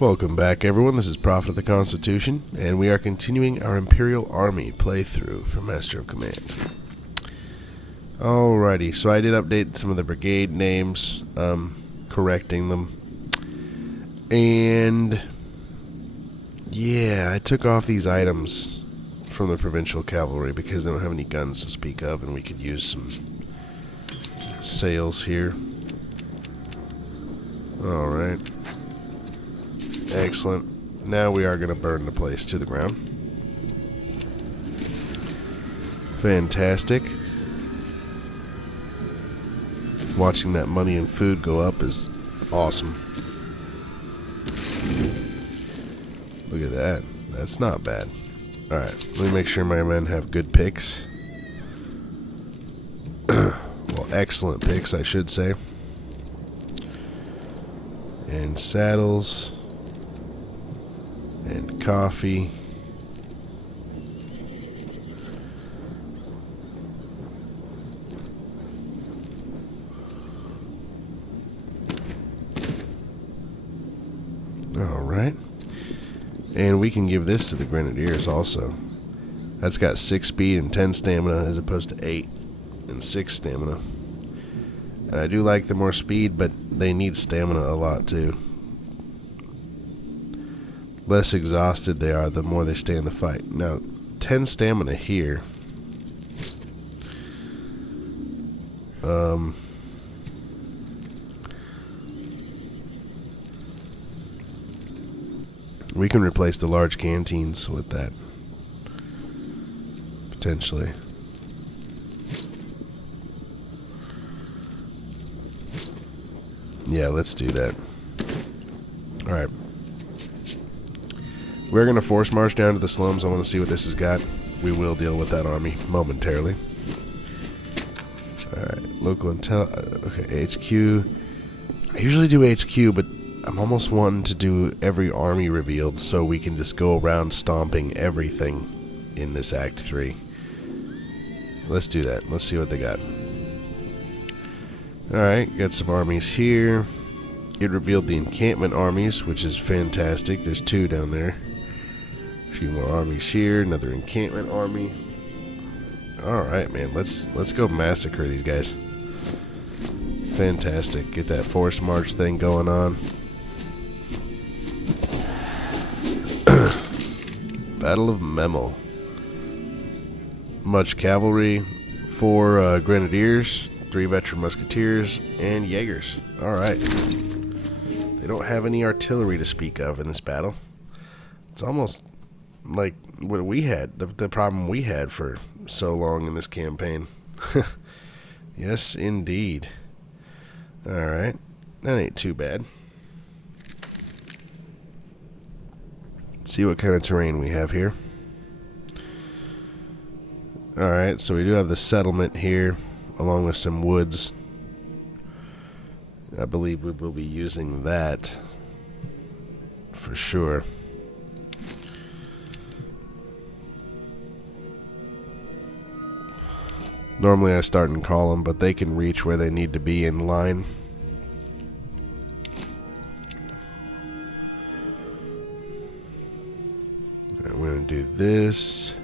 Welcome back, everyone. This is Prophet of the Constitution, and we are continuing our Imperial Army playthrough for Master of Command. Alrighty, so I did update some of the brigade names, correcting them. And yeah, I took off these items from the provincial cavalry because they don't have any guns to speak of, and we could use some sails here. Alright. Excellent. Now we are going to burn the place to the ground. Fantastic. Watching that money and food go up is awesome. Look at that. That's not bad. Alright, let me make sure my men have good picks. Well, excellent picks, I should say. And saddles. And coffee. Alright. And we can give this to the Grenadiers also. That's got 6 speed and 10 stamina as opposed to 8 and 6 stamina. And I do like the more speed, but they need stamina a lot too. Less exhausted they are, the more they stay in the fight. Now, 10 stamina here. We can replace the large canteens with that. Potentially. Yeah, let's do that. Alright. We're going to force march down to the slums. I want to see what this has got. We will deal with that army momentarily. Alright, local intel. Okay, HQ. I usually do HQ, but I'm almost wanting to do every army revealed so we can just go around stomping everything in this Act 3. Let's do that. Let's see what they got. Alright, got some armies here. It revealed the encampment armies, which is fantastic. There's 2 down there. A few more armies here. Another encampment army. Alright, man. Let's go massacre these guys. Fantastic. Get that force march thing going on. Battle of Memel. Much cavalry. 4 grenadiers. 3 veteran musketeers. And Jaegers. Alright. They don't have any artillery to speak of in this battle. It's almost like what we had, the problem we had for so long in this campaign. Yes, indeed. Alright. That ain't too bad. Let's see what kind of terrain we have here. Alright, so we do have the settlement here, along with some woods. I believe we will be using that for sure. Normally I start in column, but they can reach where they need to be in line. Alright, we're going to do this.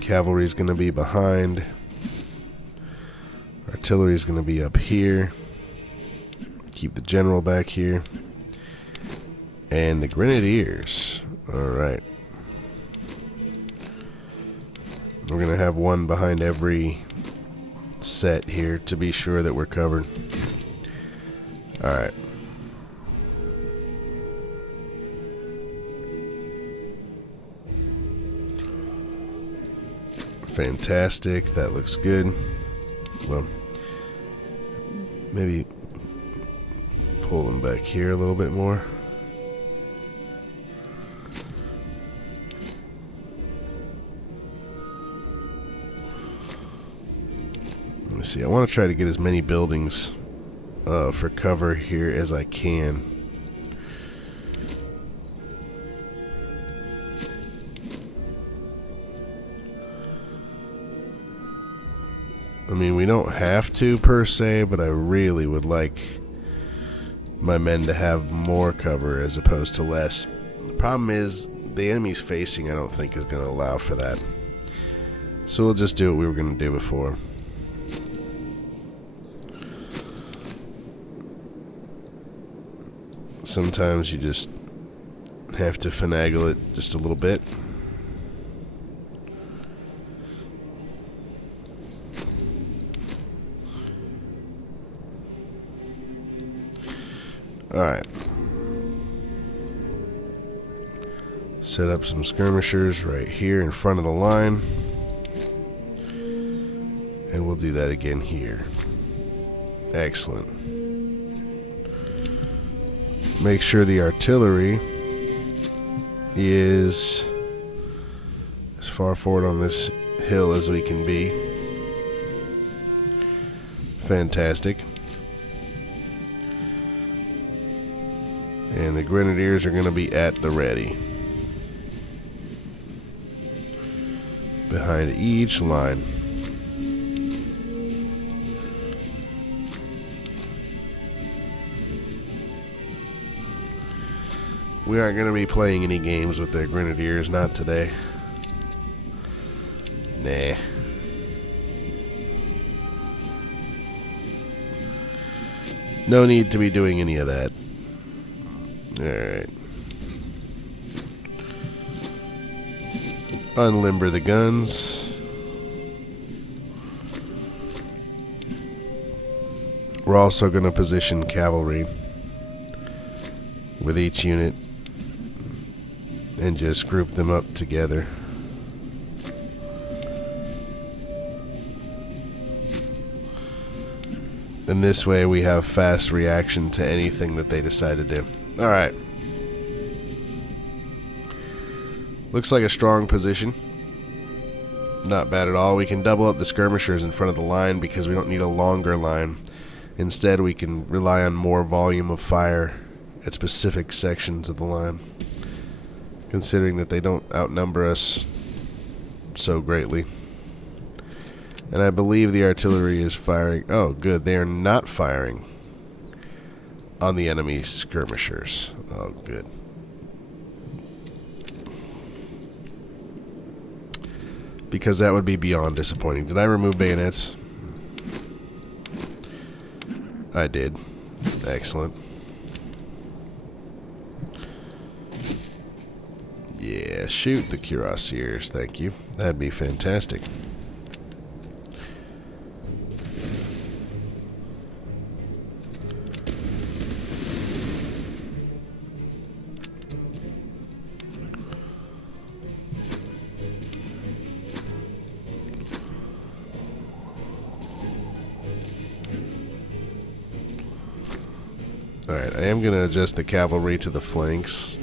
Cavalry's going to be behind. Artillery's going to be up here. Keep the general back here. And the grenadiers. Alright. We're going to have one behind every set here to be sure that we're covered. Alright. Fantastic. That looks good. Well, maybe pull them back here a little bit more. Let me see. I want to try to get as many buildings for cover here as I can. I mean, we don't have to per se, but I really would like my men to have more cover as opposed to less. The problem is the enemy's facing, I don't think, is going to allow for that. So we'll just do what we were going to do before. Sometimes you just have to finagle it just a little bit. Alright. Set up some skirmishers right here in front of the line. And we'll do that again here. Excellent. Make sure the artillery is as far forward on this hill as we can be. Fantastic. And the grenadiers are going to be at the ready. Behind each line. We aren't going to be playing any games with their grenadiers, not today. Nah. No need to be doing any of that. Alright. Unlimber the guns. We're also going to position cavalry with each unit and just group them up together. And this way we have fast reaction to anything that they decide to do. Alright. Looks like a strong position. Not bad at all. We can double up the skirmishers in front of the line because we don't need a longer line. Instead, we can rely on more volume of fire at specific sections of the line, considering that they don't outnumber us so greatly. And I believe the artillery is firing. Oh, good. They are not firing on the enemy skirmishers. Oh, good. Because that would be beyond disappointing. Did I remove bayonets? I did. Excellent. Yeah, shoot the cuirassiers. Thank you. That'd be fantastic. Alright, I am going to adjust the cavalry to the flanks.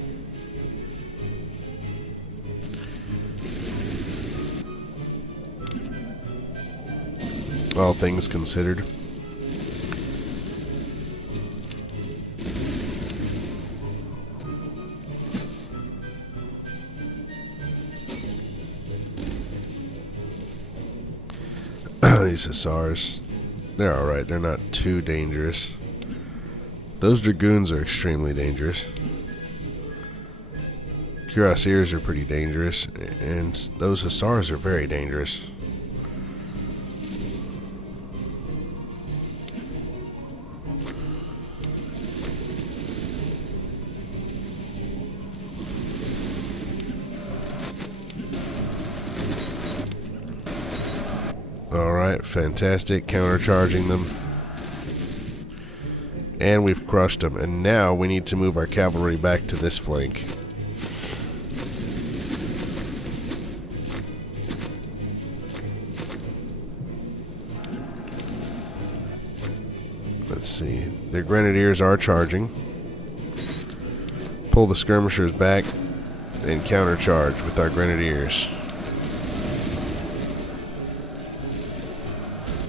All things considered. These hussars, they're alright, they're not too dangerous. Those dragoons are extremely dangerous. Cuirassiers are pretty dangerous, and those hussars are very dangerous. Alright, fantastic. Countercharging them. And we've crushed them. And now we need to move our cavalry back to this flank. Let's see. Their grenadiers are charging. Pull the skirmishers back and countercharge with our grenadiers.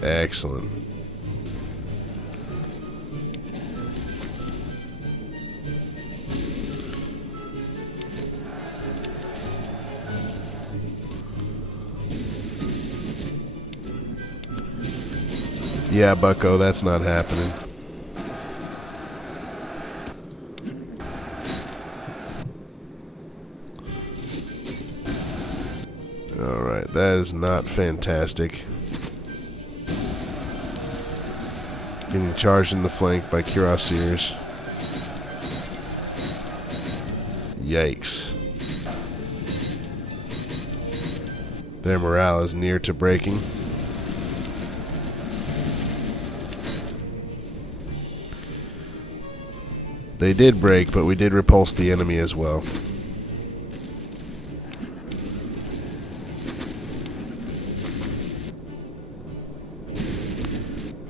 Excellent. Yeah, bucko, that's not happening. Alright, that is not fantastic. Getting charged in the flank by cuirassiers. Yikes. Their morale is near to breaking. They did break, but we did repulse the enemy as well.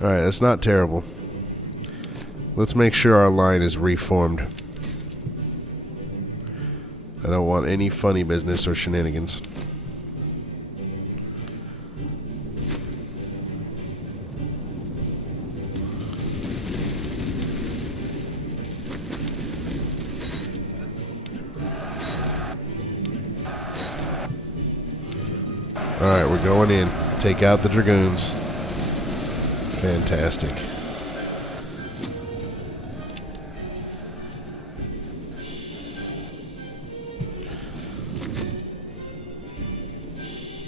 Alright, that's not terrible. Let's make sure our line is reformed. I don't want any funny business or shenanigans. Alright, we're going in. Take out the dragoons. Fantastic.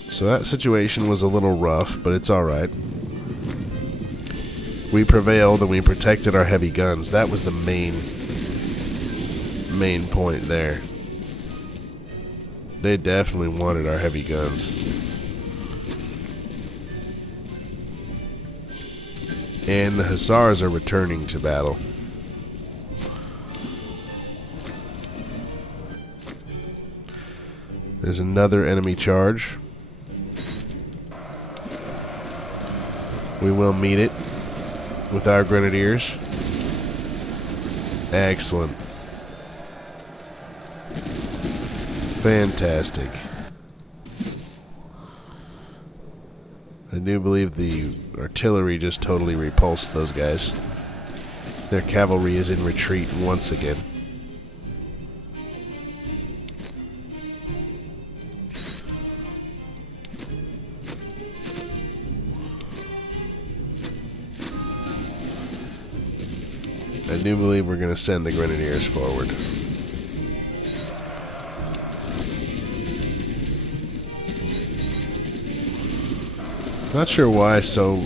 So that situation was a little rough, but it's alright. We prevailed and we protected our heavy guns. That was the main point there. They definitely wanted our heavy guns. And the hussars are returning to battle. There's another enemy charge. We will meet it with our grenadiers. Excellent. Fantastic. I do believe the artillery just totally repulsed those guys. Their cavalry is in retreat once again. I do believe we're going to send the grenadiers forward. Not sure why so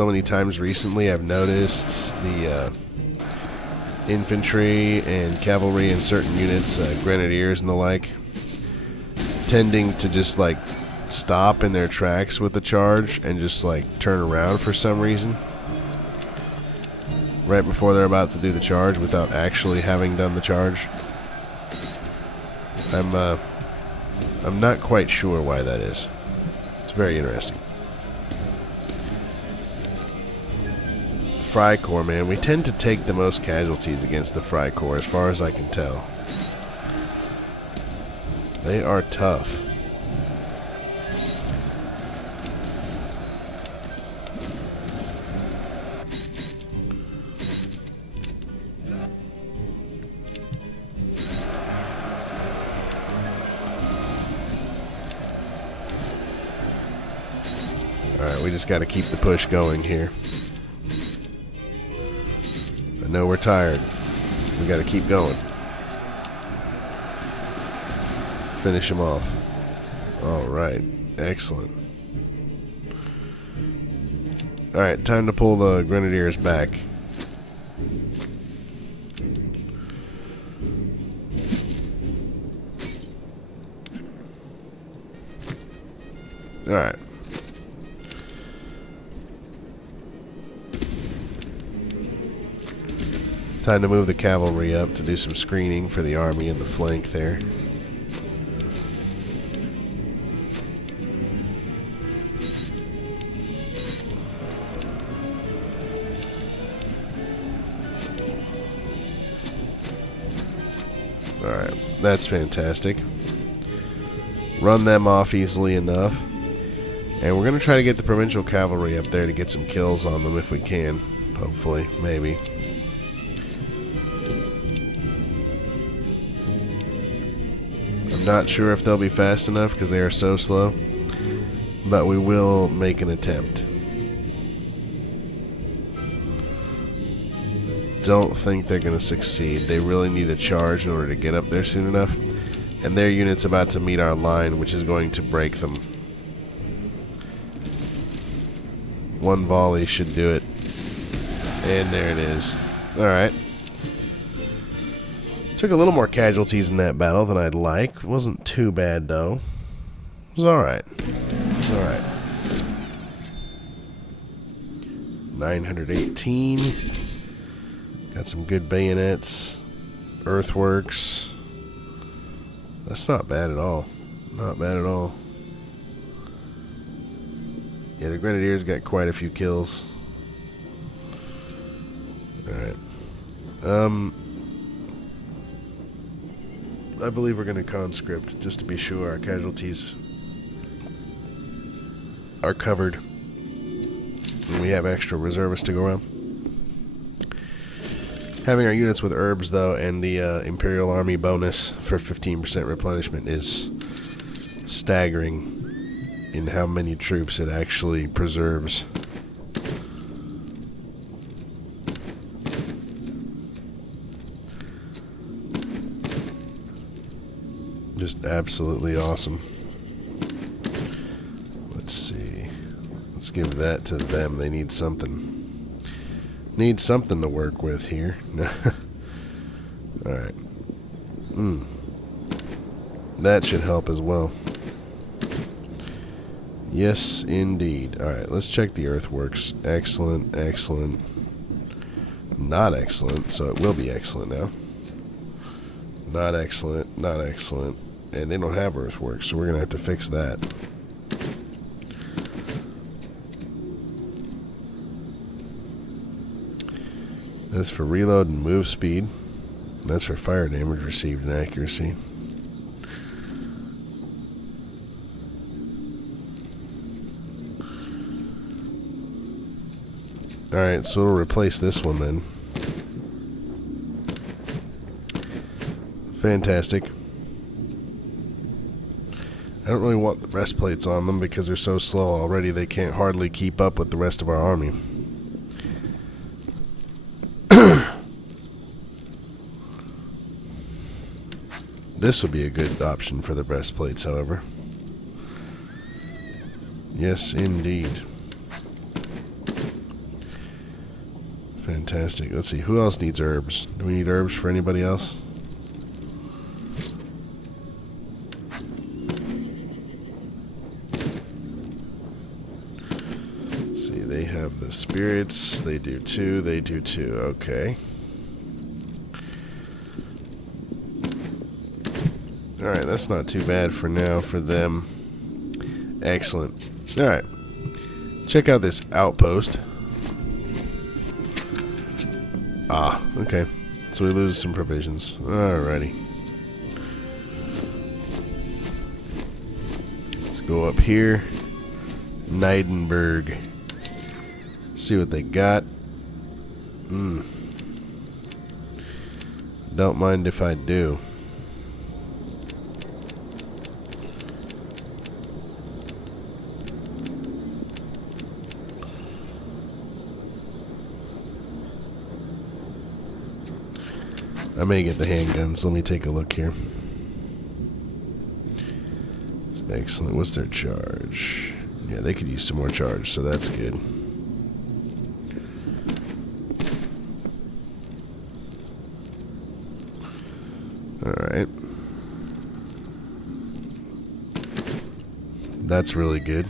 many times recently I've noticed the infantry and cavalry in certain units, grenadiers and the like, tending to just like stop in their tracks with the charge and just like turn around for some reason right before they're about to do the charge without actually having done the charge. I'm not quite sure why that is. It's very interesting. Freikorps, man, we tend to take the most casualties against the Freikorps as far as I can tell. They are tough. Alright, we just got to keep the push going here. I know we're tired. We got to keep going. Finish them off. Alright, excellent. Alright, time to pull the grenadiers back. Alright. Time to move the cavalry up to do some screening for the army in the flank there. Alright, that's fantastic. Run them off easily enough. And we're going to try to get the provincial cavalry up there to get some kills on them if we can. Hopefully, maybe. I'm not sure if they'll be fast enough because they are so slow. But we will make an attempt. Don't think they're going to succeed. They really need a charge in order to get up there soon enough. And their unit's about to meet our line, which is going to break them. One volley should do it. And there it is. Alright. Took a little more casualties in that battle than I'd like. It wasn't too bad, though. It was alright. It was alright. 918. Got some good bayonets. Earthworks. That's not bad at all. Not bad at all. Yeah, the Grenadiers got quite a few kills. Alright. I believe we're going to conscript, just to be sure our casualties are covered. And we have extra reservists to go around. Having our units with herbs, though, and the Imperial Army bonus for 15% replenishment is staggering in how many troops it actually preserves. Just absolutely awesome. Let's see. Let's give that to them. They need something. Need something to work with here. Alright. That should help as well. Yes, indeed. Alright, let's check the earthworks. Excellent, excellent. Not excellent, so it will be excellent now. Not excellent, not excellent. And they don't have earthworks, so we're going to have to fix that. That's for reload and move speed. That's for fire damage received and accuracy. Alright, so we'll replace this one then. Fantastic. I don't really want the breastplates on them because they're so slow already they can't hardly keep up with the rest of our army. This would be a good option for the breastplates, however. Yes, indeed. Fantastic. Let's see, who else needs herbs? Do we need herbs for anybody else? Let's see, they have the spirits. They do too. They do too. Okay. Alright, that's not too bad for now for them. Excellent. Alright. Check out this outpost. Ah, okay. So we lose some provisions. Alrighty. Let's go up here. Neidenberg. See what they got. Don't mind if I do. I may get the handguns. Let me take a look here. It's excellent. What's their charge? Yeah, they could use some more charge, so that's good. Alright. That's really good.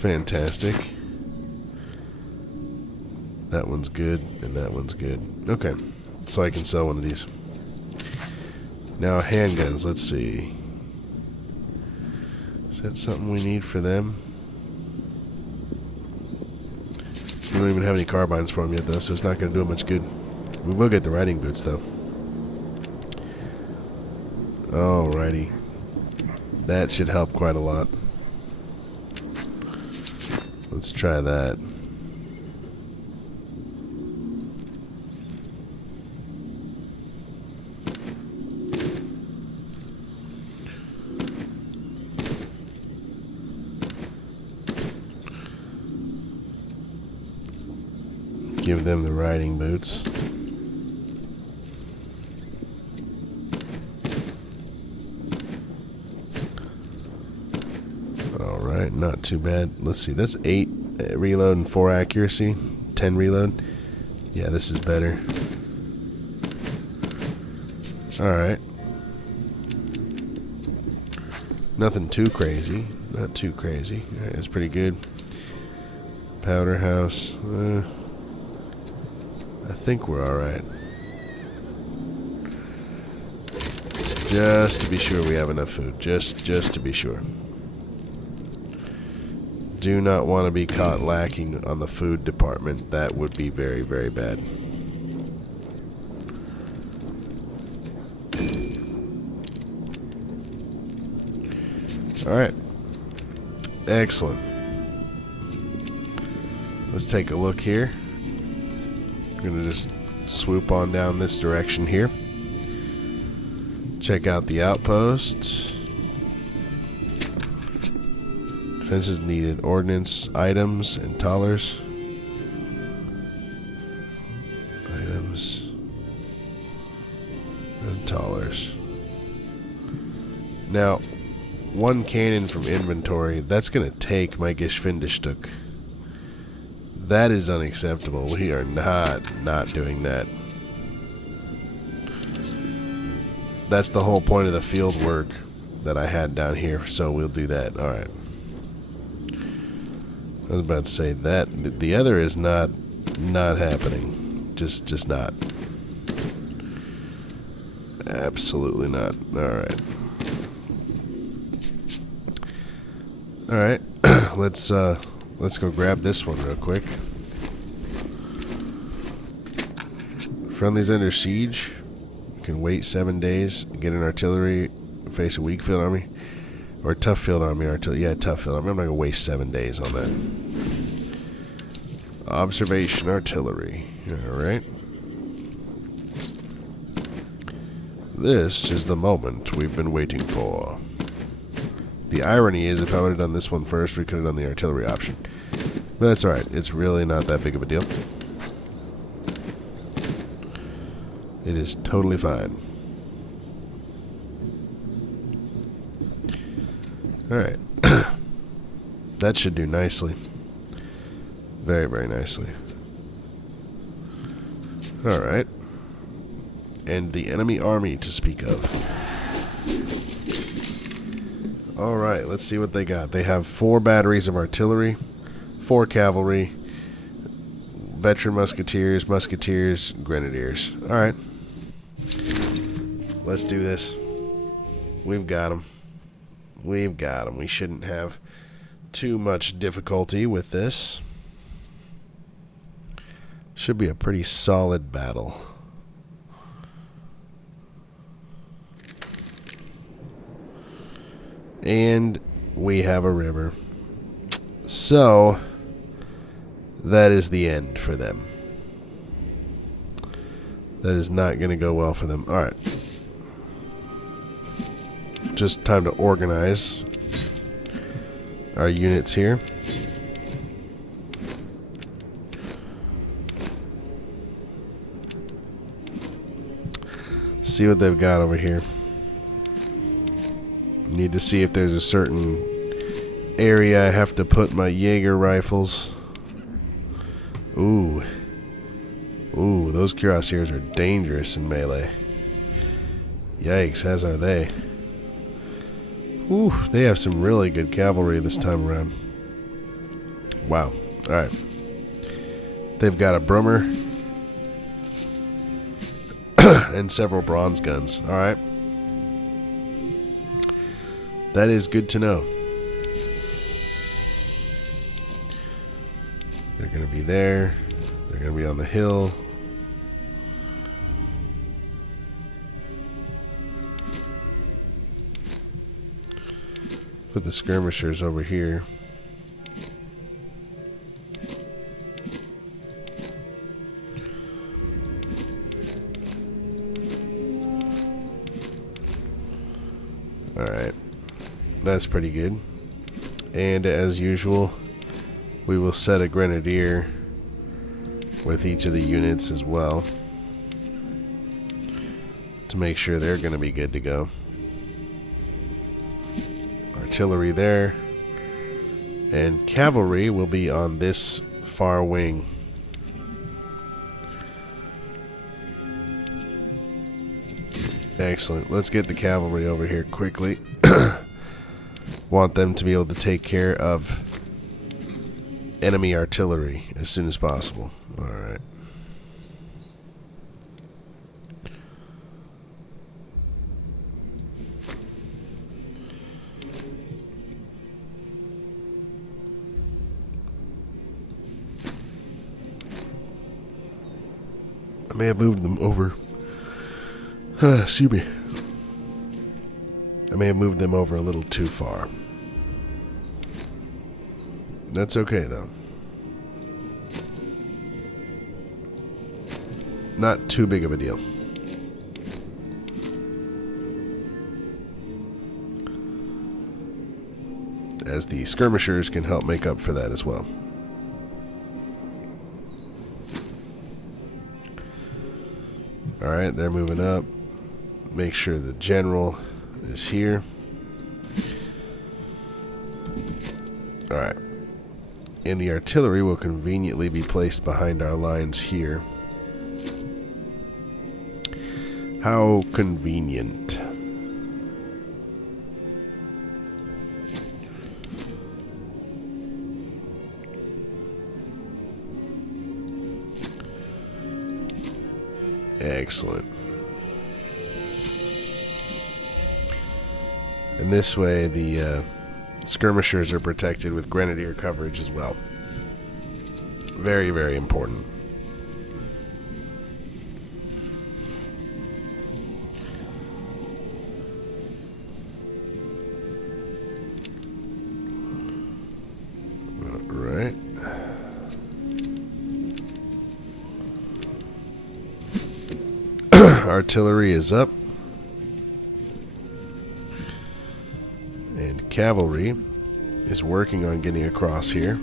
Fantastic. That one's good, and that one's good. Okay, so I can sell one of these. Now handguns, let's see. Is that something we need for them? We don't even have any carbines for them yet, though, so it's not going to do them much good. We will get the riding boots, though. Alrighty. That should help quite a lot. Let's try that. Give them the riding boots. Alright, not too bad. Let's see, that's 8 reload and 4 accuracy. 10 reload. Yeah, this is better. Alright. Nothing too crazy. Not too crazy. Alright, it's pretty good. Powder house. I think we're alright. Just to be sure we have enough food. Just to be sure. Do not want to be caught lacking on the food department. That would be very, very bad. Alright. Excellent. Let's take a look here. I'm going to just swoop on down this direction here. Check out the outpost. Defenses needed. Ordnance, items, and tallers. Items and tallers. Now, 1 cannon from inventory. That's going to take my Geschwindigkeit. That is unacceptable. We are not doing that. That's the whole point of the field work that I had down here, so we'll do that. Alright. I was about to say that. The other is not happening. Just not. Absolutely not. Alright. Alright. Let's go grab this one real quick. Friendly's under siege. You can wait 7 days, get an artillery, face a weak field army, or tough field army artillery. Yeah, tough field army. I'm not gonna waste 7 days on that. Observation artillery. All right. This is the moment we've been waiting for. The irony is, if I would have done this one first, we could have done the artillery option. But that's alright. It's really not that big of a deal. It is totally fine. Alright. That should do nicely. Very, very nicely. Alright. And the enemy army to speak of. Alright, let's see what they got. They have 4 batteries of artillery, 4 cavalry, veteran musketeers, grenadiers. Alright. Let's do this. We've got them. We've got them. We shouldn't have too much difficulty with this. Should be a pretty solid battle. And we have a river. So, that is the end for them. That is not going to go well for them. Alright. Just time to organize our units here. See what they've got over here. Need to see if there's a certain area I have to put my Jaeger rifles. Ooh. Ooh, those cuirassiers are dangerous in melee. Yikes, as are they. Ooh, they have some really good cavalry this time around. Wow. Alright. They've got a Brummer and several bronze guns. Alright. That is good to know. They're going to be there. They're going to be on the hill. Put the skirmishers over here. Alright. That's pretty good. And as usual, we will set a grenadier with each of the units as well to make sure they're going to be good to go. Artillery there. And cavalry will be on this far wing. Excellent. Let's get the cavalry over here quickly. Want them to be able to take care of enemy artillery as soon as possible. Alright. I may have moved them over. Excuse me. I may have moved them over a little too far. That's okay, though. Not too big of a deal. As the skirmishers can help make up for that as well. Alright, they're moving up. Make sure the general is here. Alright. And the artillery will conveniently be placed behind our lines here. How convenient. Excellent. And this way the skirmishers are protected with grenadier coverage as well. Very, very important. Alright. Artillery is up. And cavalry is working on getting across here.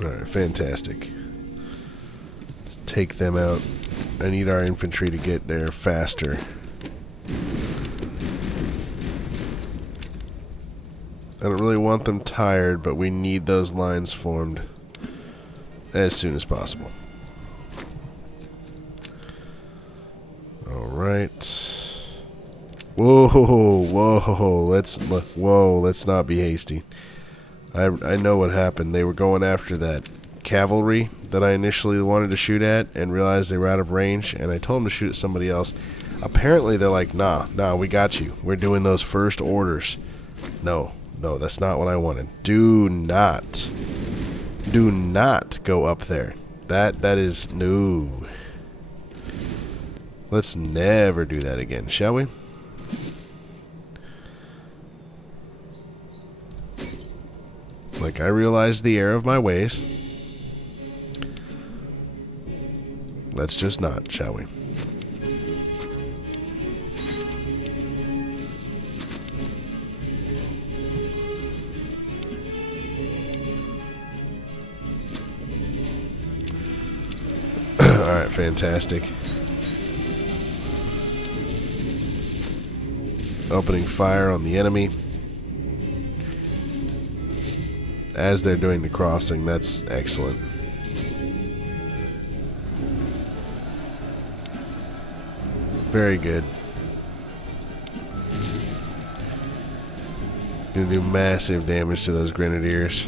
Alright, fantastic. Let's take them out. I need our infantry to get there faster. I don't really want them tired, but we need those lines formed as soon as possible. Alright. Whoa, let's not be hasty. I know what happened. They were going after that cavalry that I initially wanted to shoot at and realized they were out of range, and I told them to shoot at somebody else. Apparently they're like, nah, we got you. We're doing those first orders. No, that's not what I wanted. Do not go up there. That is no. Let's never do that again, shall we? Like, I realize the error of my ways. Let's just not, shall we? Alright, fantastic. Opening fire on the enemy. As they're doing the crossing, that's excellent. Very good. Gonna do massive damage to those grenadiers.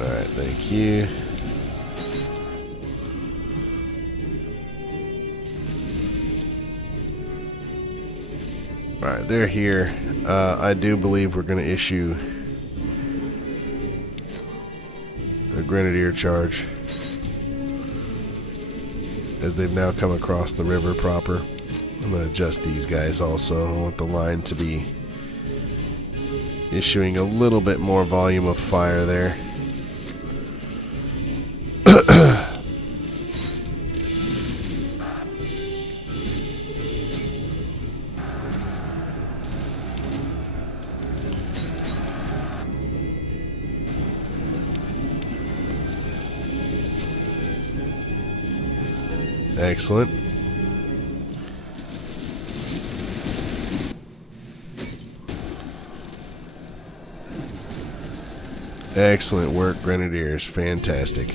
Alright, thank you. Alright, they're here. I do believe we're going to issue a grenadier charge, as they've now come across the river proper. I'm going to adjust these guys also. I want the line to be issuing a little bit more volume of fire there. Excellent. Excellent work, Grenadiers. Fantastic.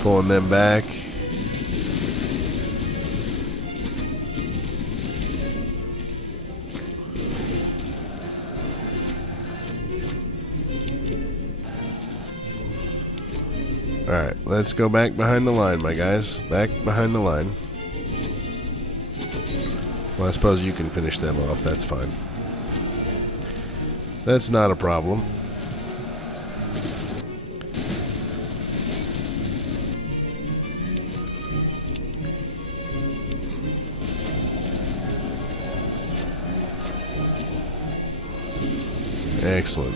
Pulling them back. Alright, let's go back behind the line, my guys. Back behind the line. Well, I suppose you can finish them off. That's fine. That's not a problem. Excellent.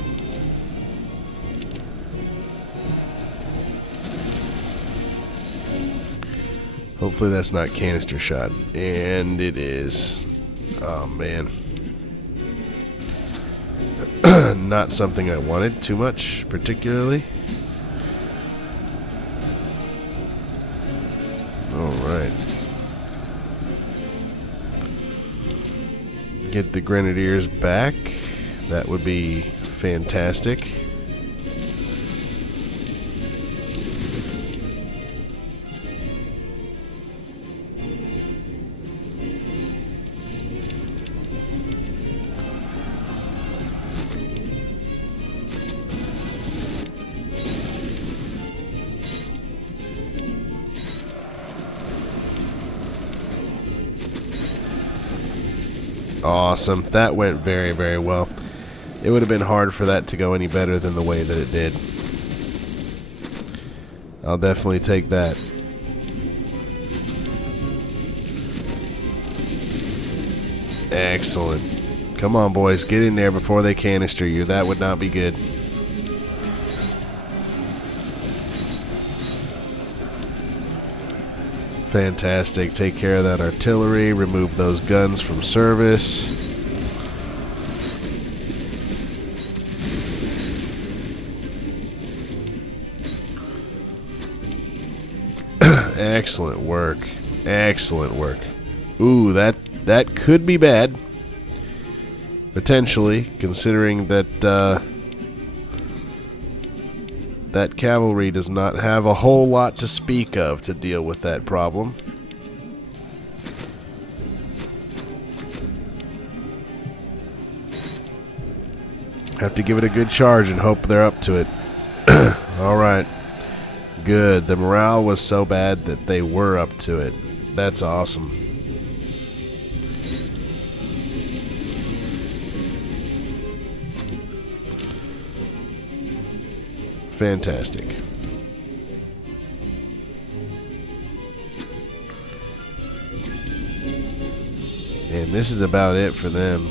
Hopefully that's not canister shot. And it is. Oh, man. Not something I wanted too much, particularly. Alright. Get the Grenadiers back. That would be fantastic. Awesome. That went very, very well. It would have been hard for that to go any better than the way that it did. I'll definitely take that. Excellent. Come on, boys. Get in there before they canister you. That would not be good. Fantastic. Take care of that artillery. Remove those guns from service. Excellent work. Excellent work. Ooh, that could be bad. Potentially, considering that that cavalry does not have a whole lot to speak of to deal with that problem. Have to give it a good charge and hope they're up to it. Alright. Good. The morale was so bad that they were up to it. That's awesome. Fantastic. And this is about it for them.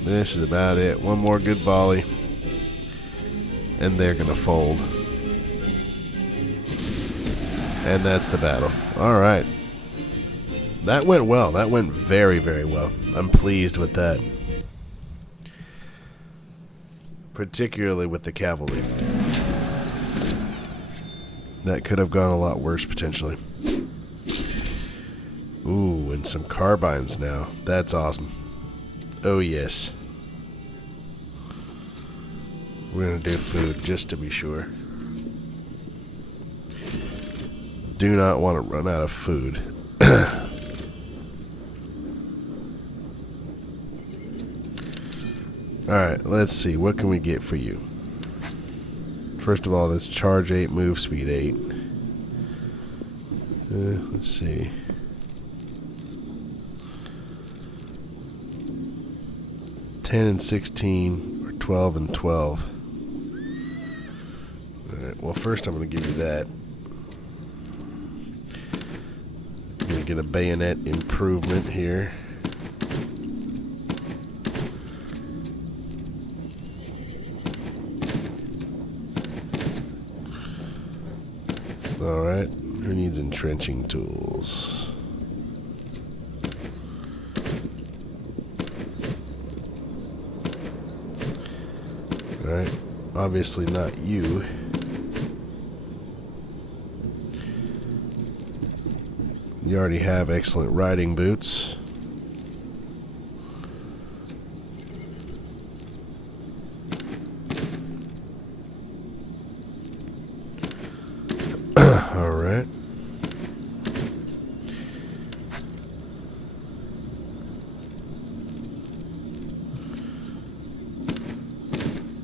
This is about it. One more good volley. And they're going to fold. And that's the battle. Alright. That went well. That went very, very well. I'm pleased with that. Particularly with the cavalry. That could have gone a lot worse, potentially. Ooh, and some carbines now. That's awesome. Oh, yes. We're going to do food, just to be sure. Do not want to run out of food. Alright, let's see. What can we get for you? First of all, that's charge 8, move speed 8. Let's see. $10 and $16, or 12 and 12. Alright, well, first I'm going to give you that. I'm going to get a bayonet improvement here. Alright, who needs entrenching tools? Alright, obviously not you. You already have excellent riding boots. Alright.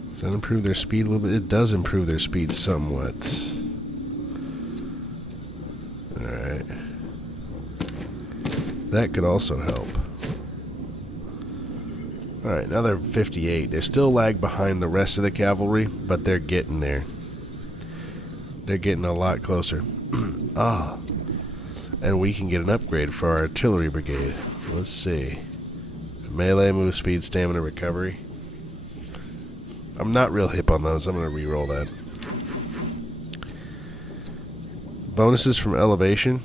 Does that improve their speed a little bit? It does improve their speed somewhat. Alright. That could also help. Alright, now they're 58. They're still lag behind the rest of the cavalry, but they're getting there. They're getting a lot closer. Ah. And we can get an upgrade for our artillery brigade. Let's see. Melee, move speed, stamina, recovery. I'm not real hip on those. I'm going to re-roll that. Bonuses from elevation.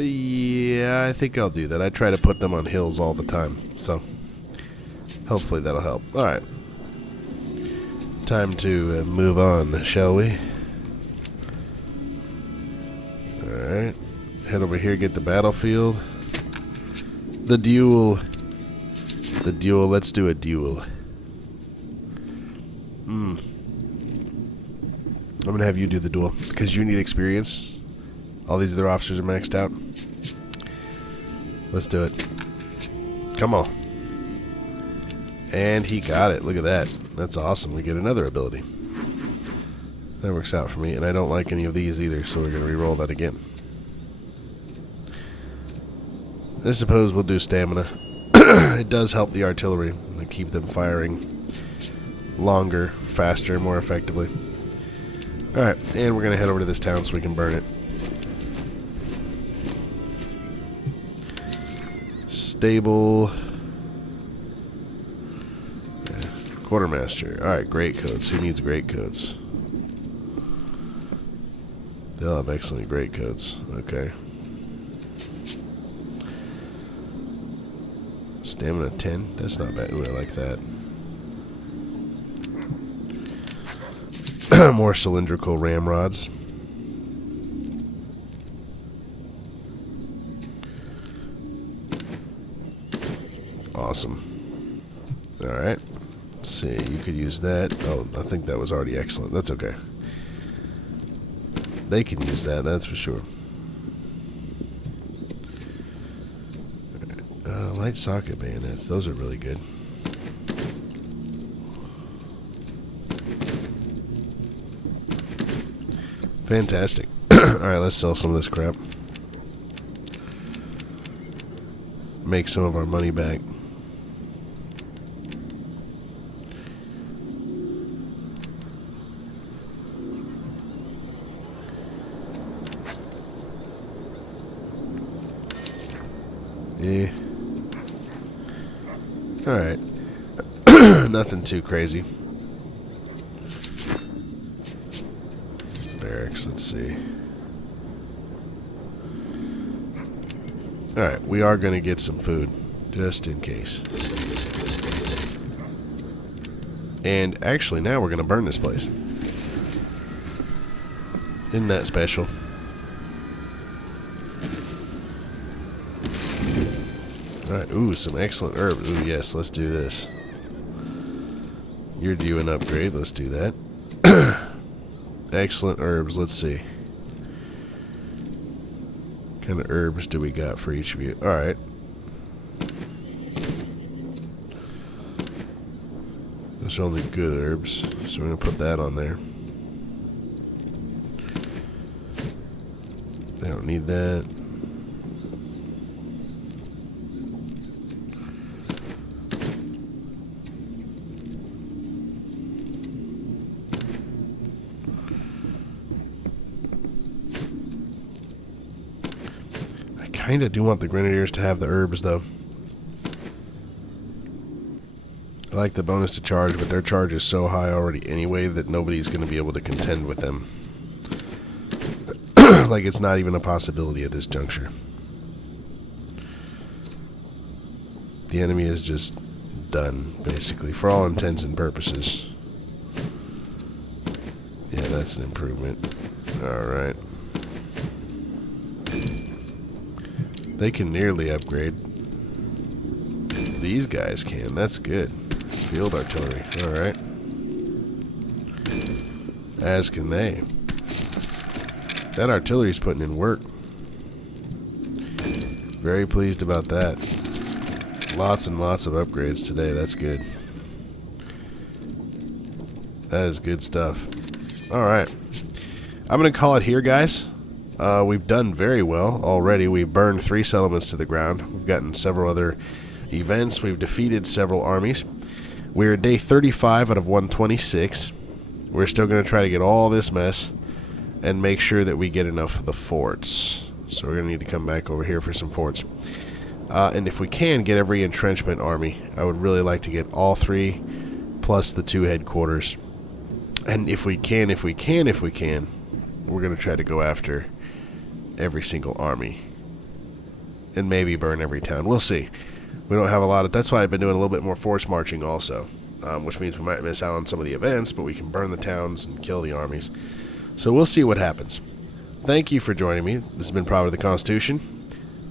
Yeah, I think I'll do that. I try to put them on hills all the time, so hopefully that'll help. Alright. Time to move on, shall we? Alright. Head over here, get the battlefield. The duel. The duel. Let's do a duel. I'm going to have you do the duel, because you need experience. All these other officers are maxed out. Let's do it. Come on. And he got it. Look at that. That's awesome. We get another ability. That works out for me. And I don't like any of these either, so we're going to re-roll that again. I suppose we'll do stamina. It does help the artillery. They keep them firing longer, faster, more effectively. Alright, and we're going to head over to this town so we can burn it. Stable. Quartermaster. Alright, great coats. Who needs great coats? They'll have excellent great coats. Okay. Stamina 10. That's not bad. Ooh, I like that. More cylindrical ramrods. Awesome. Alright. Let's see. You could use that. Oh, I think that was already excellent. That's okay. They can use that, that's for sure. Light socket bayonets. Those are really good. Fantastic. Alright, let's sell some of this crap. Make some of our money back. Yeah. Alright. Nothing too crazy. Barracks, let's see. Alright, we are going to get some food, just in case. And actually, now we're going to burn this place. Isn't that special? Alright, ooh, some excellent herbs. Ooh, yes, let's do this. You're due an upgrade. Let's do that. Excellent herbs. Let's see. What kind of herbs do we got for each of you? Alright. Those are only good herbs, so we're going to put that on there. They don't need that. I kind of do want the Grenadiers to have the herbs, though. I like the bonus to charge, but their charge is so high already anyway that nobody's going to be able to contend with them. Like, it's not even a possibility at this juncture. The enemy is just done, basically, for all intents and purposes. Yeah, that's an improvement. Alright. They can nearly upgrade. These guys can. That's good. Field artillery. Alright. As can they. That artillery's putting in work. Very pleased about that. Lots and lots of upgrades today. That's good. That is good stuff. Alright. I'm going to call it here, guys. We've done very well already. We've burned 3 settlements to the ground. We've gotten several other events. We've defeated several armies. We're at day 35 out of 126. We're still going to try to get all this mess and make sure that we get enough of the forts. So we're going to need to come back over here for some forts. And if we can get every entrenchment army, I would really like to get all 3 plus the 2 headquarters. And if we can, we're going to try to go after every single army. And maybe burn every town. We'll see. We don't have a lot of... That's why I've been doing a little bit more force marching also. Which means we might miss out on some of the events, but we can burn the towns and kill the armies. So we'll see what happens. Thank you for joining me. This has been Prophet of the Constitution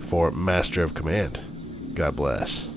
for Master of Command. God bless.